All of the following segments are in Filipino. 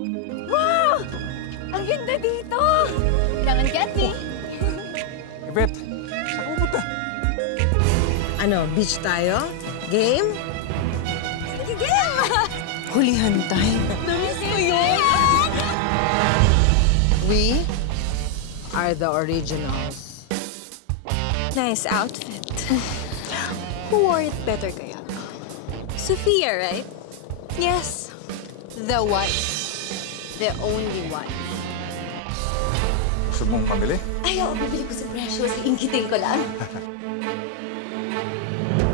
Wow! Ang ganda dito! Kailangan candy. Yvette, saan ka pupunta? Ano, beach tayo? Game? Sige, game! Hulihan time. Namiss ko yun! We are the originals. Nice outfit. Who wore it better kaya? Sophia, right? Yes. The wife. The only one. Gusto mong pamili? Ay, oo, bibili ko si Precious. Iinggitin ko lang.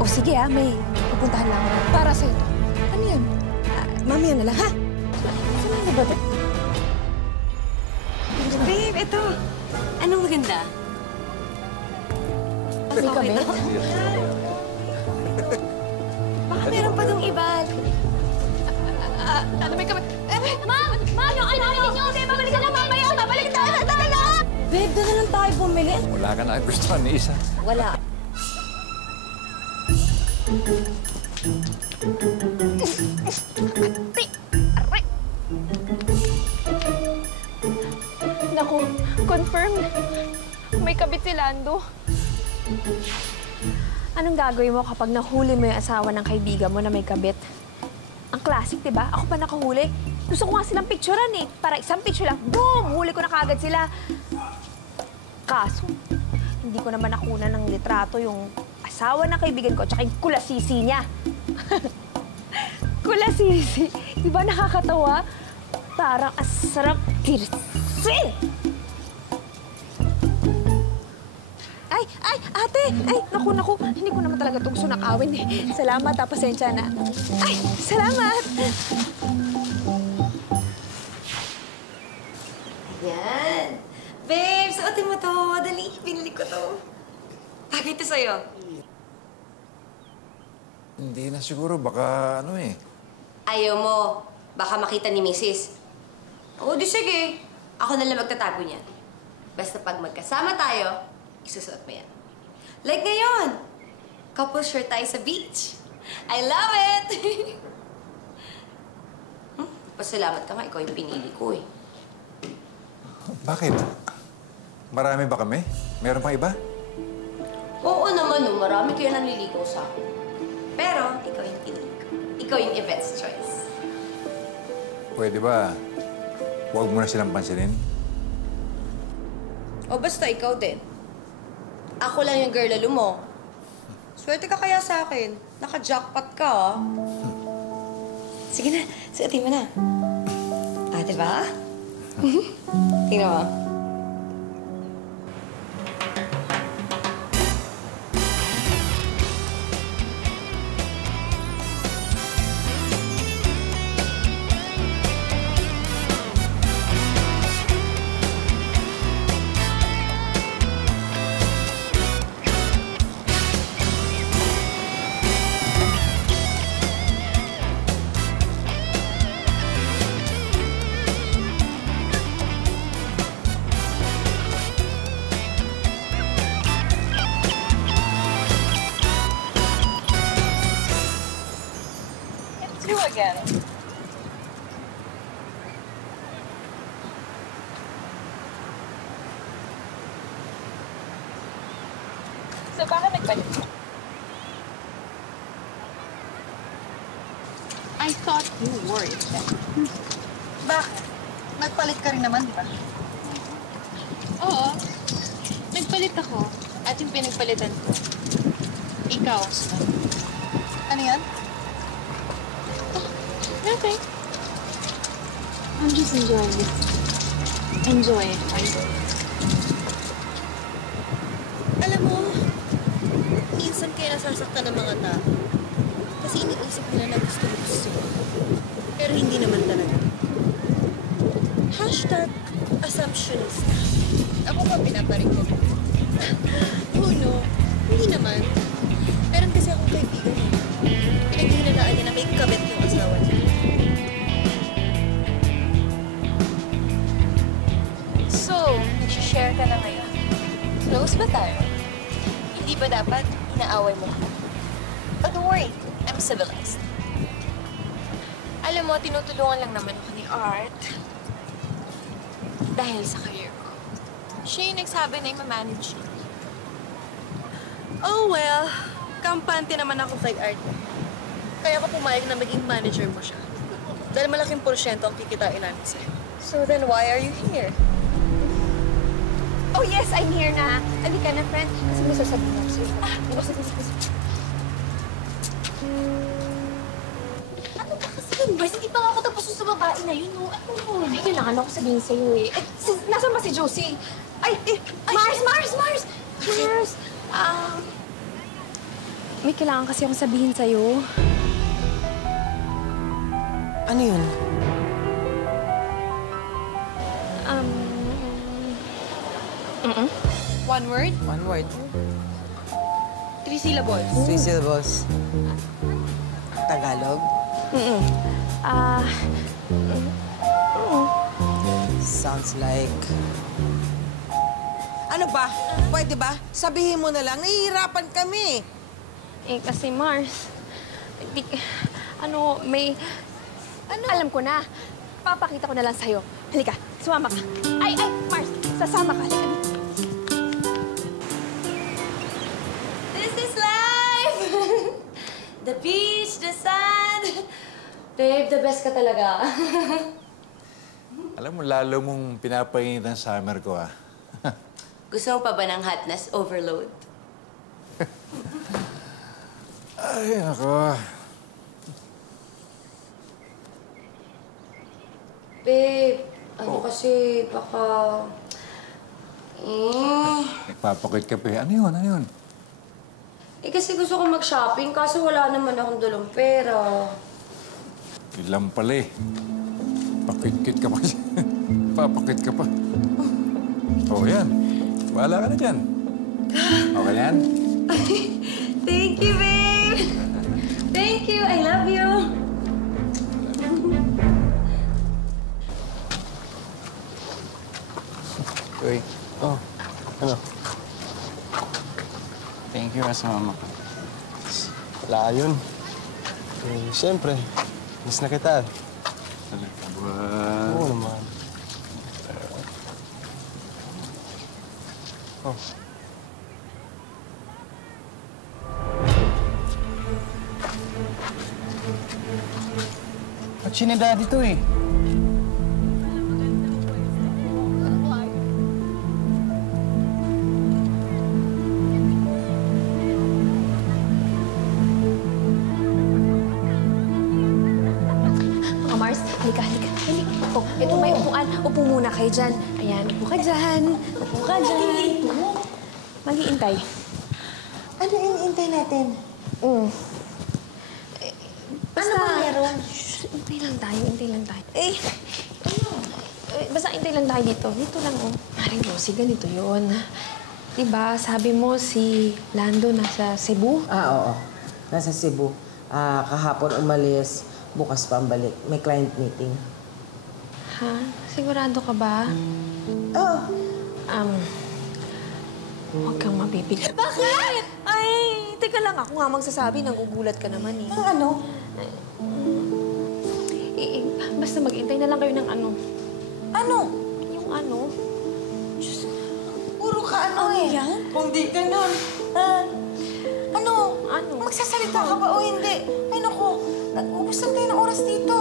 O sige may pupuntahan lang ako. Para sa'yo to. Ano yun? Mamaya na lang, ha? Saan na ba ito? Babe, ito. Anong maganda? Kasi kami? Baka meron pa dong iba. Ano may kami? Ma'am! Ma'am, yung ano ninyo! Babalik ka na mamaya! Babalik tayo! Teka lang! Babe, doon na lang tayo bumili. Wala ka na gustuhan ni isa. Wala. Aray! Naku, confirm. May kabit si Lando. Anong gagawin mo kapag nahuli mo yung asawa ng kaibigan mo na may kabit? Ang classic, diba? Ako pa nakahuli. Gusto ko nga silang picturean eh. Para isang picture lang, boom! Huli ko na kagad sila. Kaso, hindi ko naman nakuna ng litrato yung asawa ng kaibigan ko at yung kulasisi niya. Kulasisi. Di ba nakakatawa? Parang asarap tirsi. Ay, ate! Ay, naku. Hindi ko naman talaga itong sunakawin eh. Salamat, pasensya na. Ay, salamat! Yan. Babe, suotin mo to. Dali, binili ko to. Bagay ito sa'yo. Hindi na siguro, baka ano eh. Ayaw mo. Baka makita ni Mrs. O, di sige. Ako na lang magtatago niyan. Basta pag magkasama tayo, isusuot mo yan. Like ngayon. Couple shirt tayo sa beach. I love it! Pasalamat ka nga. Ikaw yung pinili ko eh. Bakit? Marami ba kami? Meron pang iba? Oo naman, no. Marami kayo nanliligaw sa akin. Pero, ikaw yung pinili ko. Ikaw yung Yvette's choice. Pwede ba? Huwag mo na silang pansinin. O basta ikaw din. Ako lang yung girl lalo mo. Swerte ka kaya sa akin. Naka-jackpot ka, ah. Sige na, suotin mo na. Diba? Tingnan mo. You again. So, bakit nagbalik mo? I thought you wore it then. Bakit? Nagpalit ka rin naman, di ba? Oo. Nagpalit ako. At yung pinagpalitan ko, ikaw ang sunod. Ano yan? Okay. I'm just enjoying it. Enjoy it. Alam mo, minsan kaya nasasaktan ng mga tao. Kasi iniisip nila na gusto. Pero hindi naman talaga. #assumptionist. Ako ba pinaparin ko? Oh no, hindi naman. Meron kasi akong kaibigan eh. Pinaghihinalaan niya na may kabit yung asawa niya. So, nag-share ka na ngayon. Close ba tayo? Hindi ba dapat inaaway mo ako? But don't worry, I'm civilized. Alam mo, tinutulungan lang naman ako ni Art. Dahil sa career ko. Siya yung nagsabi na i-manage niya. Oh well, kampante naman ako kay Art. Kaya ako pumayag na maging manager mo siya. Dahil malaking porsyento ang kikitain namin sa'yo. So then why are you here? Oh yes, I'm here na. Halika na, friend. Kasi may sasabihin ako sa'yo. Ano ba kasi yun, Bryce? Hindi pa nga ako tapos sa babae na yun, no? Ano yun? May kailangan ako sabihin sa'yo, eh. Nasaan ba si Josie? Mars! Mars! May kailangan kasi akong sabihin sa'yo. Ano yun? One word, One word. 3 syllables. 3 syllables. Tagalog. Sounds like... Ano ba? Pwede ba? Sabihin mo na lang, nahihirapan kami. Kasi Mars, alam ko na. Papakita ko na lang sa'yo. Halika, sumama ka. Ay, Mars, sasama ka. Halika dito. This is life! The beach, the sun. Babe, the best ka talaga. Alam mo, lalo mong pinapainit ang summer ko, ah. Gusto mo pa ba ng hotness overload? Ay, ako. Babe, kasi baka... Nagpapakit ka pa, eh. Ano yun? Ano yun? Kasi gusto ko mag-shopping, kaso wala naman akong dalang pera. Ilan pala, eh. Pakit-kit ka pa. Papakit ka pa. Oh, yan. Bahala ka na dyan. Okay na yan? Thank you, babe! Thank you! I love you! Uy. Oh, ano? Thank you, mama. Wala yun. Siyempre, miss na kita. Talaga ba? Oo naman. Oh. At si Daddy to eh. Mars, halika. Oh, ito may upuan. Upo muna kayo dyan. Ayan, upo ka dyan. Upo ka dyan. Mag-iintay. Ano iniintay natin? Basta... Ano ba meron? Intay lang tayo. Basta intay lang tayo dito. Dito lang, oh. Maring Rosie, ganito yun. Diba, sabi mo si Lando nasa Cebu? Oo. Nasa Cebu. Kahapon umalis, bukas pa ang balik. May client meeting. Ha? Sigurado ka ba? Oo. Huwag kang mabibigyan. Bakit? Ay, teka lang. Ako nga magsasabi. Nagugulat ka naman, eh. Ang ano? Basta mag-intay na lang kayo ng ano. Ano? Yung ano. Diyos, Puro ka ano eh. Yan? Kung di ganun. Ano? Ano? Magsasalita ka ba o hindi? Ay naku, nag-ubos lang tayo ng oras dito.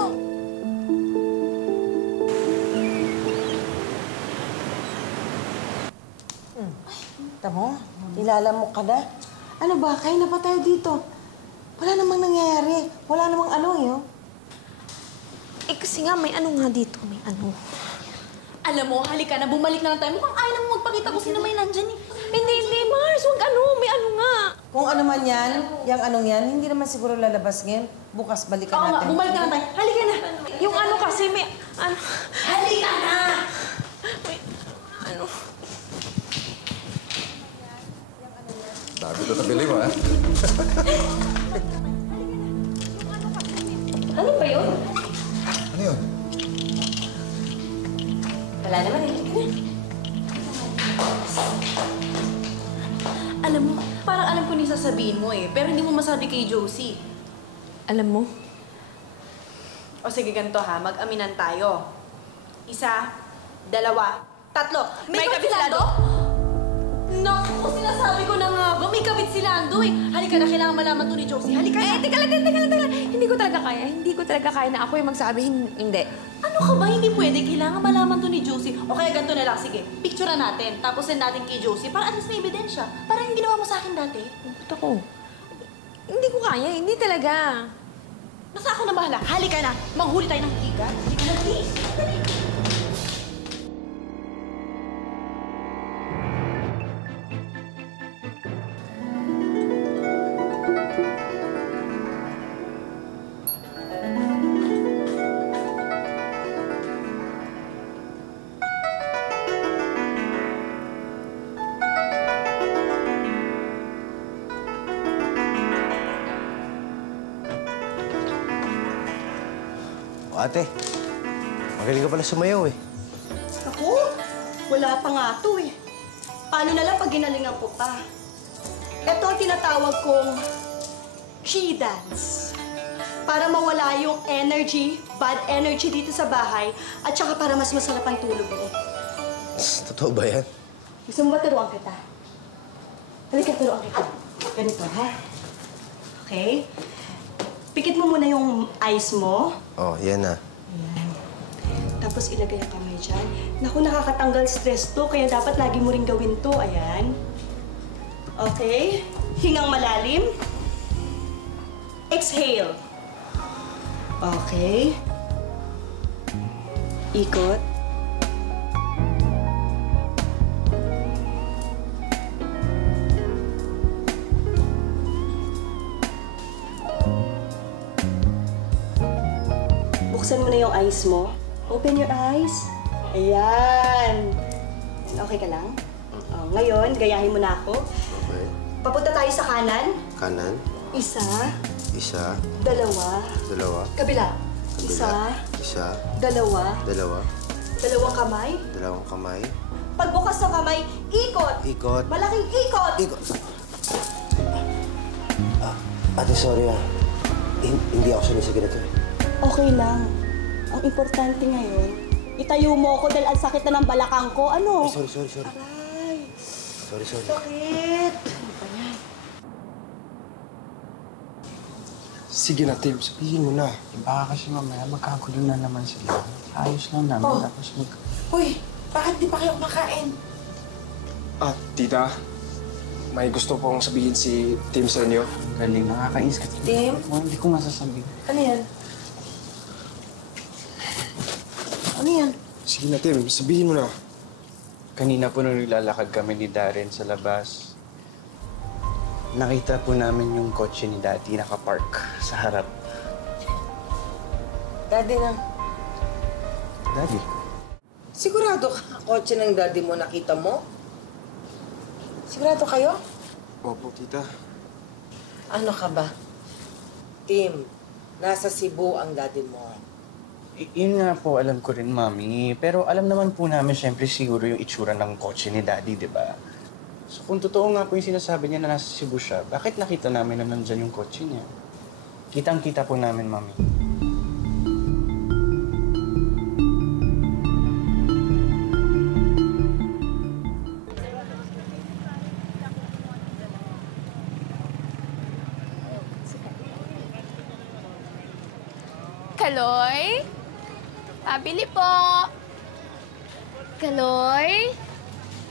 Tamo, kilala mo ka na? Ano ba? Kain na pa tayo dito. Wala namang nangyayari. Wala namang ano eh. Oh. Kasi nga, may ano nga dito. May ano. Alam mo, halika na, bumalik na lang tayo. Mukhang ayaw na mo magpakita kung sino may nandyan eh. Hindi, Mars. Huwag ano. May ano nga. Kung ano man yan, yung anong yan, hindi naman siguro lalabas ngayon. Bukas balikan Oo nga, natin. bumalik na lang tayo. Halika na. Yung ano kasi, may ano. Halika na! May ano. Sabi ito nabili mo, ha? Ano ba yun? Ano yun? Wala naman eh. Alam mo, parang alam ko na yung sasabihin mo eh. Pero hindi mo masabi kay Josie. Alam mo, O sige, ganito ha. Mag-aminan tayo. 1, 2, 3. May kabit sila do? Naku, sinasabi ko na nga ba? May kabit sila do eh. Halika na, kailangan malaman to ni Josie. Halika na. Teka lang. Hindi ko talaga kaya na ako yung magsabi. Hindi. Ano ka ba? Hindi pwede. Kailangan malaman to ni Josie. O kaya ganito na lang. Sige, picturean natin. Tapos send natin kay Josie para at least may ebidensya. Para yung ginawa mo sa akin dati. Ba't ako? Hindi ko kaya. Hindi talaga. Basta ako na bahala. Halika na. Manghuli tayo ng higa. Halika na, please. Dali. O, ate, magaling ka pala sumayaw eh. Ako, wala pa nga to eh. Paano na lang pag ginalingan ko pa? Ito ang tinatawag kong she dance. Para mawala yung energy, bad energy dito sa bahay, at saka para mas masarap ang tulog mo. Totoo ba yan? Gusto mo ba turuan kita? Halika, turuan kita. Ganito, ha? Okay? Pikit mo muna yung eyes mo. Oh, yan na. Ayan. Tapos ilagay ang kamay dyan. Naku, nakakatanggal stress to, kaya dapat lagi mo rin gawin to. Ayan. Okay. Hingang malalim. Exhale. Okay. Ikot. Buksan mo na yung eyes mo. Open your eyes. Ayan. Okay ka lang? Oh, ngayon, gayahin mo na ako. Okay. Papunta tayo sa kanan. Kanan. 1, Isa. 2. Dalawa. Kabila. Kabila. 1, Isa. 2. Dalawa. Dalawang kamay. Dalawang kamay. Pagbukas ng kamay, ikot. Ikot. Malaking ikot. Ikot. Ate, sorry ah. Hindi ako sanay sa ganito eh. Okay lang. Ang importante ngayon, itayo mo ako dahil ang sakit na ng balakang ko. Ano? Ay, sorry. Aray, Sorry. sakit. Sige na, Tim. Sabihin mo na. Baka kasi mamaya magkagulo na naman sila. Ayos lang namin, tapos Uy, bakit di pa kayo kumakain? Tita, may gusto pong sabihin si Tim sa inyo. galing, nakakais ka. Tim? Hindi ko masasabi. Ano yan? Ano yan? Sige na, Tim. Sabihin mo na. Kanina po nung naglalakad kami ni Darren sa labas, nakita po namin yung kotse ni Daddy nakapark sa harap. Daddy na. Daddy? Sigurado ka, kotse ng daddy mo nakita mo? Sigurado kayo? Opo, tita. Ano ka ba? Tim, nasa Cebu ang daddy mo. Yun nga po, alam ko rin, Mami. Pero alam naman po namin, syempre, siguro yung itsura ng kotse ni Daddy, di ba? So kung totoo nga po yung sinasabi niya na nasa Cebu siya, bakit nakita namin na nandyan yung kotse niya? Kitang-kita po namin, Mami. Kaloy? Pabili po. Kaloy?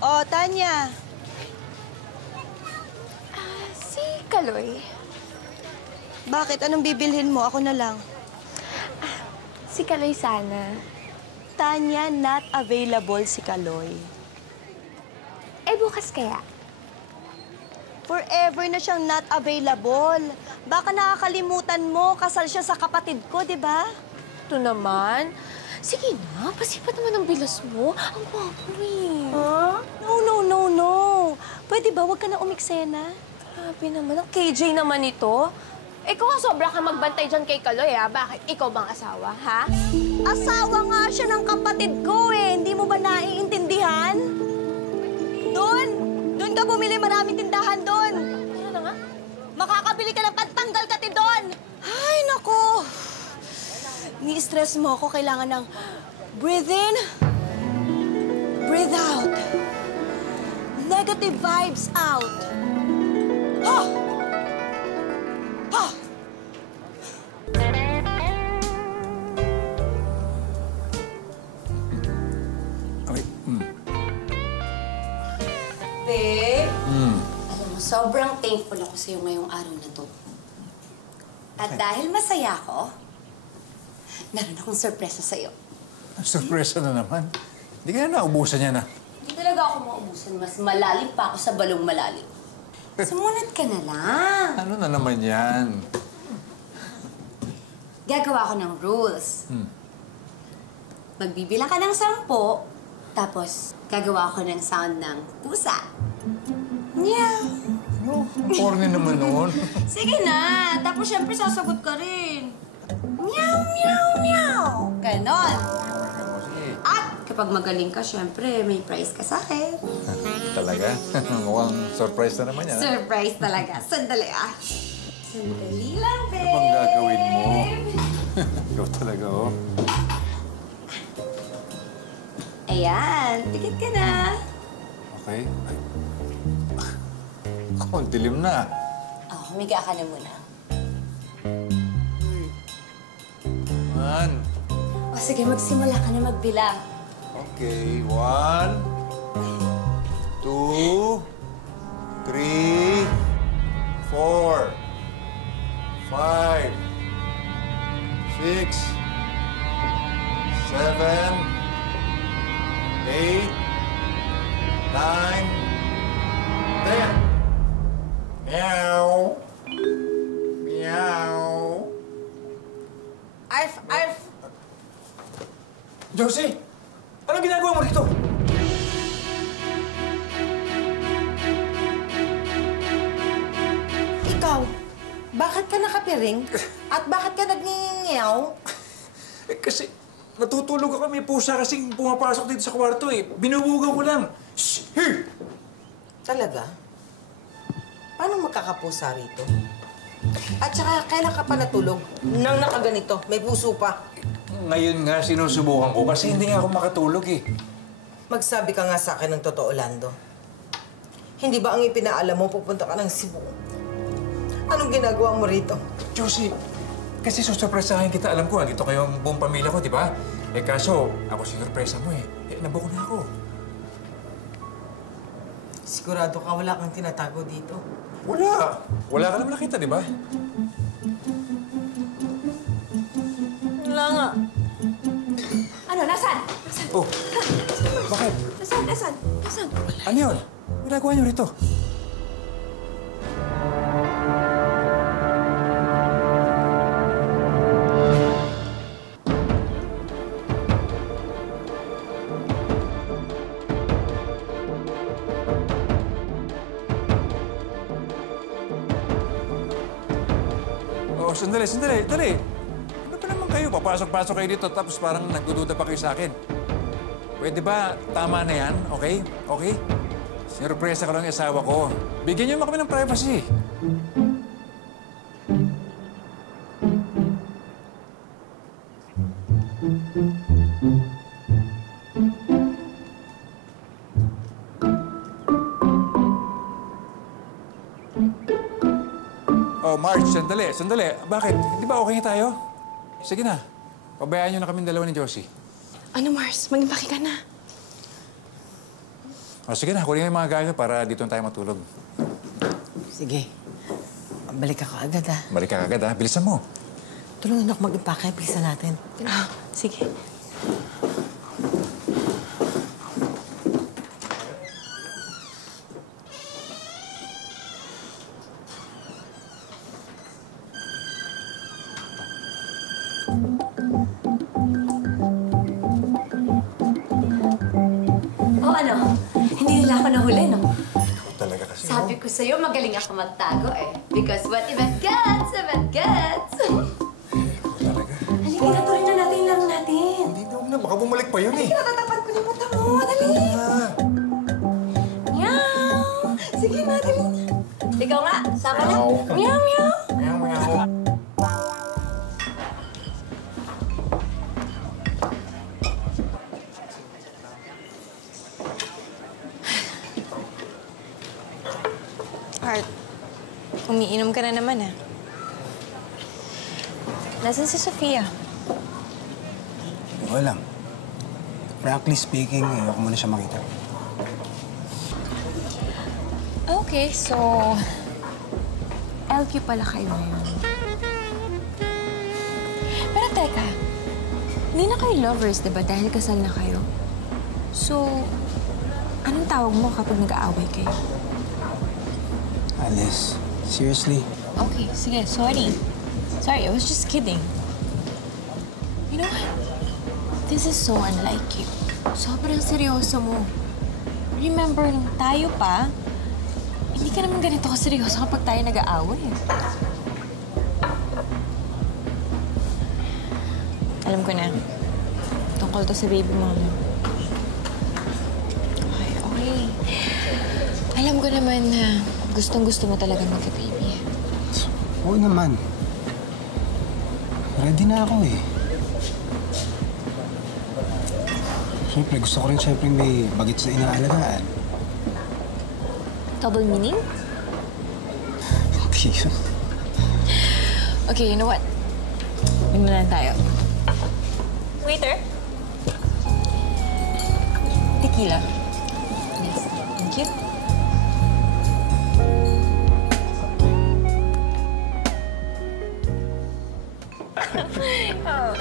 Oh, Tanya. Si Kaloy. Bakit? Anong bibilhin mo? Ako na lang. Si Kaloy sana. Tanya, not available si Kaloy. Bukas kaya? Forever na siyang not available. Baka nakakalimutan mo, kasal siya sa kapatid ko, di ba? Ito naman. Sige na, pasipat naman ang bilas mo. Ang gwapo eh. Huh? No. Pwede ba? Huwag ka na umiksena. Grabe naman. Ang KJ naman ito. Ikaw ang sobra ka magbantay dyan kay Kaloy, ha? Bakit? Ikaw bang asawa, ha? Asawa nga siya ng kapatid ko eh. Hindi mo ba naiintindihan? Doon ka bumili, maraming tindahan doon. Ano na nga? Makakabili ka ng pantanggal kati doon. Ay, nako. Ini-stress mo ako. Kailangan ng breathe in, breathe out. Negative vibes out. Ha! Ha! Okay. Babe, alam mo, sobrang thankful ako sa'yo ngayong araw na to. At dahil masaya ako, meron akong sorpresa sa'yo. Surpresa na naman. Hindi kaya naubusan niya na. Hindi talaga ako maubusan. Mas malalim pa ako sa balong malalim. Sumunod ka na lang. Ano na naman yan? Gagawa ko ng rules. Magbibilang ka ng 10, tapos gagawa ko ng sound ng pusa. Meow. No, corny naman noon. Sige na. Tapos syempre sasagot ka rin. Meow, meow, meow. Ganon. At kapag magaling ka, syempre may prize ka sa akin. Talaga? Mukhang surprise na naman yan. Surprise talaga. Sandali ah. Sandali lang, babe. Ano bang gagawin mo? Ikaw talaga, oh. Ayan. Tikit ka na. Okay. Ay. Ako, ang dilim na. Oh, humiga ka na muna. Man. O sige, magsimula ka na magbilang. Okay, 1, 2, 3, 4, 5, 6, 7, 8, 9, 10. Meow. Meow. Arf! Arf! Josie! Anong ginagawa mo dito? Ikaw, bakit ka nakapiring? At bakit ka nagningingiyaw? Kasi natutulog ako. May pusa kasing pumapasok dito sa kwarto eh. Binubugaw ko lang. Shh! Hey! Talaga? Paano magkakapusa rito? At saka, kailan ka pa natulog? Nang nakaganito, may puso pa. Ngayon nga, sinusubukan ko kasi hindi nga ako makatulog eh. Magsabi ka nga sa akin ng totoo, Lando. Hindi ba ang ipinaalam mo pupunta ka ng Cebu? Anong ginagawa mo rito? Josie, kasi susurpresahin kita. Alam ko, andito kayo ang buong pamilya ko, di ba? Eh kaso, ako sinurpresa mo eh. Nabuko na ako. Sigurado ka wala kang tinatago dito. Wala. Wala ka naman nakita, di ba? Wala nga. Ano, nasaan? Nasaan? Oh, bakit? Nasaan? Nasaan? Nasaan? Ano yun? Ginagawa niyo rito? Oh, sandali, sandali, dali. Ano ba naman kayo? Papasok-pasok kayo dito tapos parang nagdududa pa kayo sa akin. Pwede ba tama na yan? Okay? Okay? Sinurpresa ka lang yung asawa ko. Bigyan niyo mo kami ng privacy. Oh, Marge, sandali, sandali. Bakit? Hindi ba okay tayo? Sige na. Pabayaan niyo na kaming dalawa ni Josie. Ano, Mars? Mag-impake ka na. O, sige na. Kunin yung mga gamit para dito na tayo matulog. Sige. Balik ka agad, ha? Balik ka agad, ha? Bilisan mo. Tulungan ako mag-impake. Bilisan natin. Ah, sige. O ano? Hindi nila ako nahuli, no? Talaga kasi. Sabi ko sa'yo, magaling ako magtago eh. Because what event gets, event gets. Talaga. Halika na, tuloy na natin lang natin. Hindi daw na. Baka bumalik pa yun eh. Natatapan ko yung mata mo. Dali. Meow. Sige na, dali na. Ikaw nga, sama na. Meow, meow. Meow, meow. Art, umiinom ka na naman, ah. Nasaan si Sofia? Hindi ko alam. Frankly speaking, ayoko muna siya makita. Okay, so... LQ pala kayo ngayon. Pero teka, hindi na kayo lovers, diba? Dahil kasal na kayo. So, anong tawag mo kapag nag-aaway kayo? Alice, seriously? Okay, sige, sorry. Sorry, I was just kidding. You know what? This is so unlike you. Sobrang seryoso mo. Remember, nung tayo pa, hindi ka naman ganito kaseryoso kapag tayo nag-aaway. Alam ko na. Tungkol to sa baby mo. Okay, okay. Alam ko naman na gustong-gusto mo talaga magka-baby. Oo naman. Ready na ako eh. Siyempre, gusto ko rin siyempre may bagets na inaalagaan. Double meaning? Hindi yun. Okay, you know what? Magmuna tayo. Waiter? Tequila. Please. Thank you. Oh.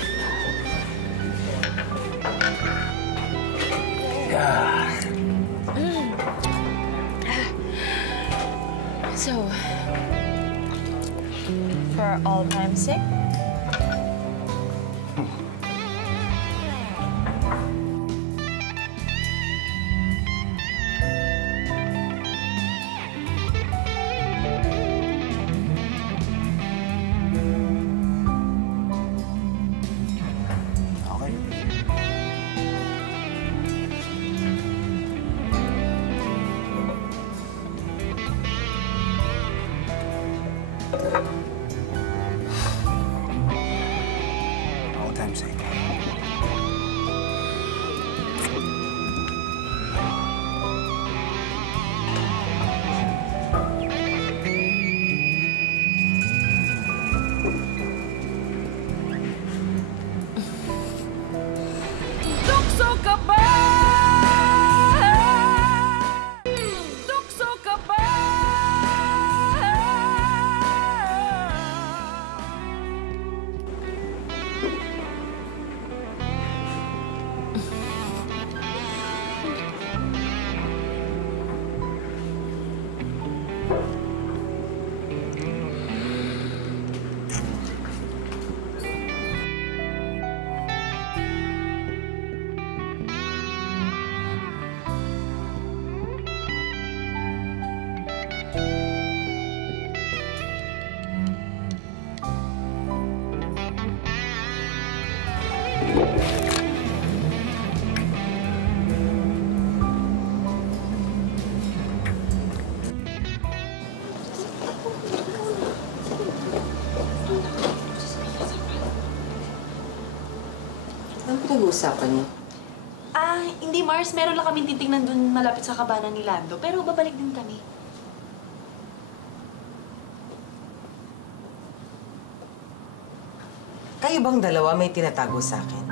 So, for all time's sake, All time's sake. Tukso ka ba? Tukso ka ba? Anong pinag-uusapan niyo? Hindi Mars. Meron lang kaming titingnan dun malapit sa kabana ni Lando. Pero babalik din kami. Kayo bang dalawa may tinatago sa akin?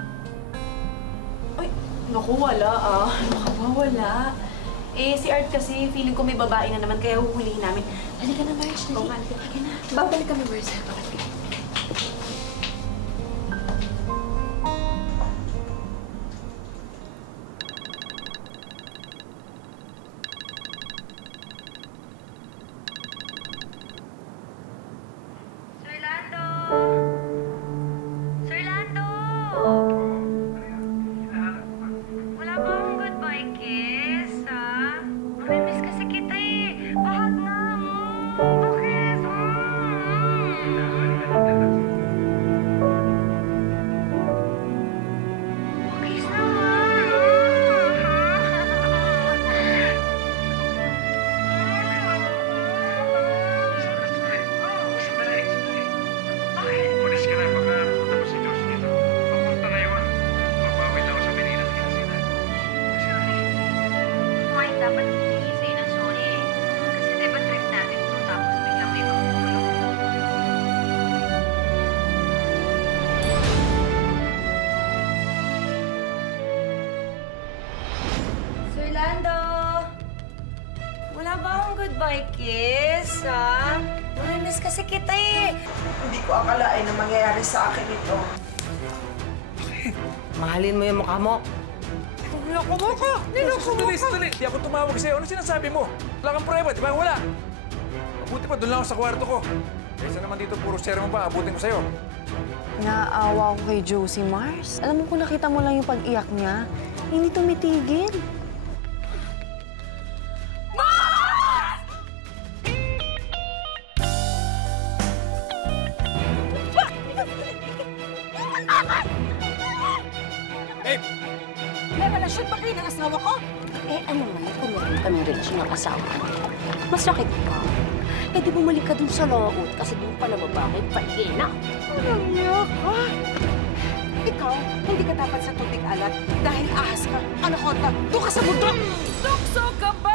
Ay, naku, wala Baka ba, wala. Eh, si Art kasi, feeling ko may babae na naman, kaya huhulihin namin. Halika na, Mars. Halika na. babalik kami, Mars. Babalik kami. Wala ba akong goodbye kiss, ha? Mamimiss kasi kita eh. Bahag na mo. Bakit? Baikis, ha? Marinis kasi kita eh. Hindi ko akalain na mangyayari sa akin ito. Mahalin mo yung mukha mo. Niloko mo ka! Sandali! Di ako tumawag sa'yo. Ano sinasabi mo? Wala kang prueba, di ba? Wala! Mabuti pa, doon lang ako sa kwarto ko. Kaysa naman dito, puro sermon pa, abutin ko sa'yo. Naawa ko kay Josie Mars. Alam mo kung nakita mo lang yung pag-iyak niya, hindi tumitigil. Babe! May relasyon pa kayo ng asawa ko? Eh, ano nga, kung meron kaming relasyon ng asawa ko. Mas sakit pa. Eh, di bumalik ka dun sa laot kasi dun pala babae, paligina. Walang niya ka. Ikaw, hindi ka dapat sa tubig alat dahil ahas ka. Anaconda, doon ka sa bundok! Tukso ka ba?